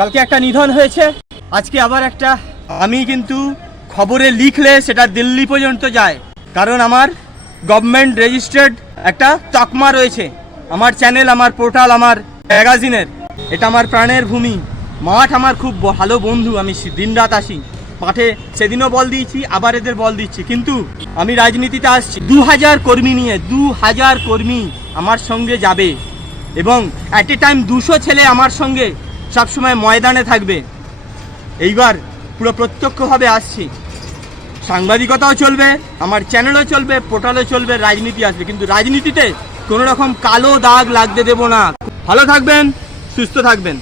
কালকে একটা নিধন হয়েছে, আজকে আবার একটা। আমি কিন্তু খবরে লিখলে সেটা দিল্লি পর্যন্ত যায়, কারণ আমার গভর্নমেন্ট রেজিস্টার্ড একটা তকমা রয়েছে। আমার চ্যানেল, আমার পোর্টাল, আমার ম্যাগাজিনের, এটা আমার প্রাণের ভূমি। মাঠ আমার খুব ভালো বন্ধু, আমি দিনরাত আসি মাঠে। সেদিনও বল দিয়েছি, আবার এদের বল দিচ্ছি। কিন্তু আমি রাজনীতিতে আসছি 2000 কর্মী নিয়ে। 2000 কর্মী আমার সঙ্গে যাবে এবং অ্যাট এ টাইম 200 ছেলে আমার সঙ্গে সবসময় ময়দানে থাকবে। এইবার পুরো প্রত্যক্ষভাবে আসছি, সাংবাদিকতাও চলবে, আমার চ্যানেলও চলবে, পোর্টালও চলবে, রাজনীতি আসবে, কিন্তু রাজনীতিতে কোনো রকম কালো দাগ লাগতে দেব না। ভালো থাকবেন, সুস্থ থাকবেন।